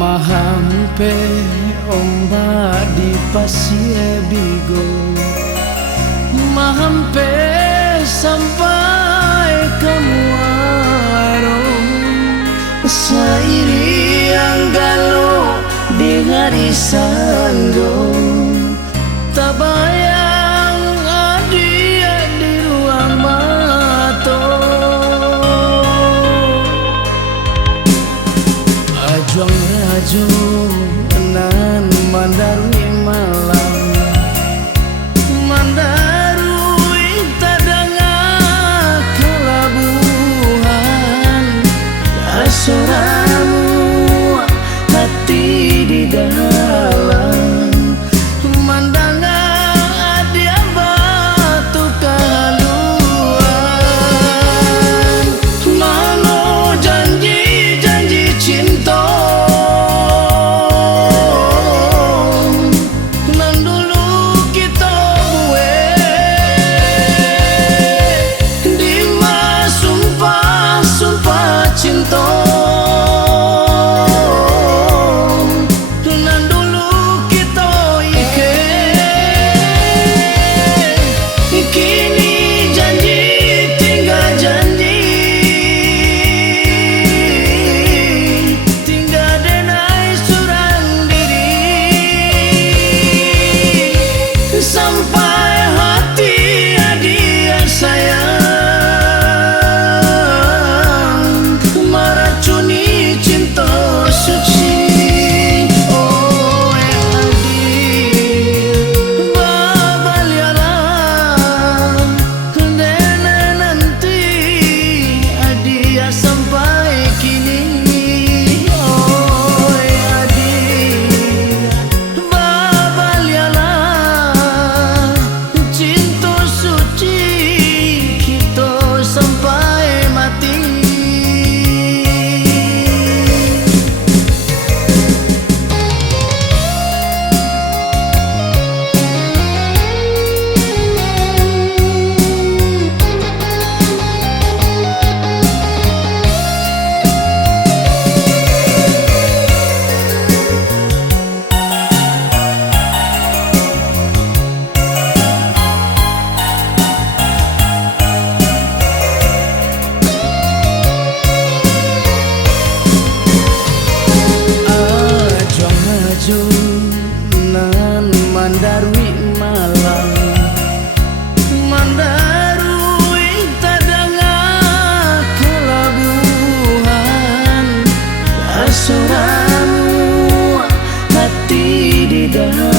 Mahampe ombak di pasir bigo, mahampe sampai ke muaro, sairi yang galau di hari sanggo, tak bayang dia di ruang mato. Ajong rajo nan mandarui malam, mandarui tadanga kelabuhan, asoramu hati di dalam, mandanga dia batu kaluan, mano janji-janji cinta. Sampai hati dia sayang, meracuni cinta suci. Oh adik, babalialah dene nanti dia sampai kini. Oh adik, babalialah nan mandarui malam, mandarui tadanga kelabuhan, asoramu hati di dalam.